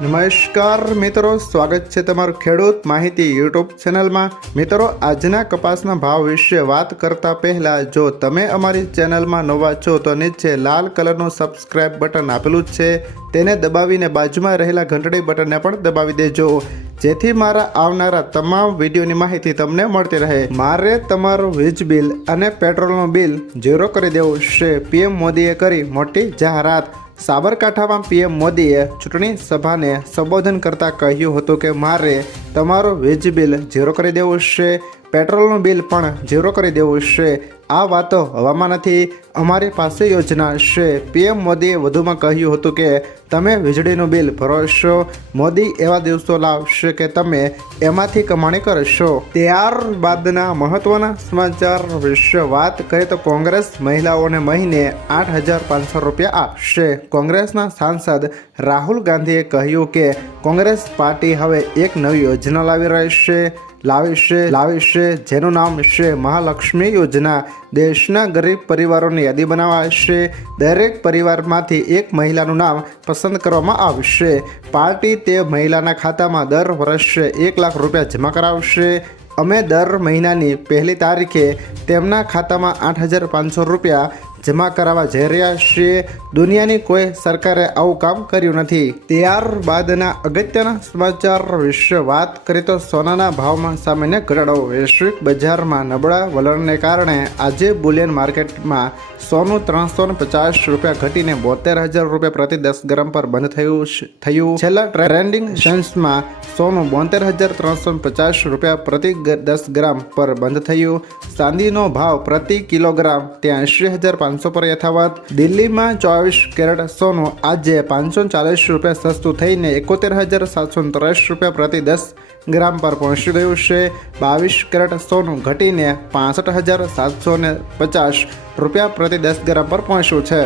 નમસ્કાર મિત્રો, સ્વાગત છે તમારું ખેડૂત માહિતી યુટ્યુબ ચેનલમાં. મિત્રો, આજના કપાસના ભાવ વિશે વાત કરતા પહેલા, જો તમે અમારી ચેનલમાં નવા છો, તો નીચે લાલ કલરનું સબસ્ક્રાઇબ બટન આપેલું જ છે. તેને દબાવીને બાજુમાં રહેલા ઘંટડી બટનને પણ દબાવી દેજો. જેથી મારા આવનારા તમામ વિડીયોની માહિતી તમને મળતી રહે. મારે તમારું વીજ બિલ અને પેટ્રોલનું બિલ ઝીરો કરી દેવું છે. પીએમ મોદીએ કરી મોટી જાહેરાત. સાબરકાંઠામાં પીએમ મોદીએ ચૂંટણી સભાને સંબોધન કરતાં કહ્યું હતું કે મારે તમારું વીજ બિલ ઝીરો કરી દેવું છે. પેટ્રોલનું બિલ પણ ઝીરો કરી દેવું છે. આ વાતો હવામાં નથી અમારી પાસે યોજના છે. પીએમ મોદીએ વધુમાં કહ્યું હતું કે, તમે વીજળીનું બિલ ભરો છો મોદી એવા દિવસો લાવશે કે તમે એમાંથી કમાણી કરશો. ત્યારબાદના મહત્વના સમાચાર વિશે વાત કરીએ તો કોંગ્રેસ મહિલાઓને મહિને આઠ હજાર પાંચસો રૂપિયા આપશે. કોંગ્રેસના સાંસદ રાહુલ ગાંધીએ કહ્યું કે, કોંગ્રેસ પાર્ટી હવે એક નવી યોજના લાવી રહી છે. લાવી છે લાવી છે જેનું નામ છે મહાલક્ષ્મી યોજના. દેશના ગરીબ પરિવારોની યાદી બનાવાશે. દરેક પરિવારમાંથી એક મહિલાનું નામ પસંદ કરવામાં આવશે. પાર્ટી તે મહિલાના ખાતામાં દર વર્ષે એક લાખ રૂપિયા જમા કરાવશે. અમે દર મહિનાની પહેલી તારીખે તેમના ખાતામાં આઠ હજાર પાંચસો રૂપિયા જમા કરાવવા જઈ રહ્યા છીએ. દુનિયાની કોઈ સરકારે આવું કામ કર્યું નથી. ત્યારબાદના અગત્યના સમાચાર વિશે વાત કરીએ તો સોનાના ભાવમાં સામાન્ય ઘટાડો. વૈશ્વિક બજારમાં નબળા વલણને કારણે આજે બુલિયન માર્કેટમાં સોનું ત્રણસો પચાસ રૂપિયા ઘટીને બોતેર હજાર રૂપિયા પ્રતિ દસ ગ્રામ પર બંધ થયું થયું. છેલ્લા ટ્રેન્ડિંગ સેન્સમાં સોનું બોતેર હજાર ત્રણસો પચાસ રૂપિયા પ્રતિ દસ ગ્રામ પર બંધ થયું. ચાંદીનો ભાવ પ્રતિ કિલોગ્રામ ત્યાંશી હજાર પાંચસો પર યથાવત. દિલ્હીમાં ચોવીસ કેરેટ સોનું આજે પાંચસો ચાલીસ રૂપિયા સસ્તું થઈને એકોતેર હજાર સાતસો ત્રીસ રૂપિયા પ્રતિ દસ ગ્રામ પર પહોંચી ગયું છે. બાવીસ કેરેટ સોનું ઘટીને પાસઠ હજાર સાતસો પચાસ રૂપિયા પ્રતિ દસ ગ્રામ પર પહોંચ્યું છે.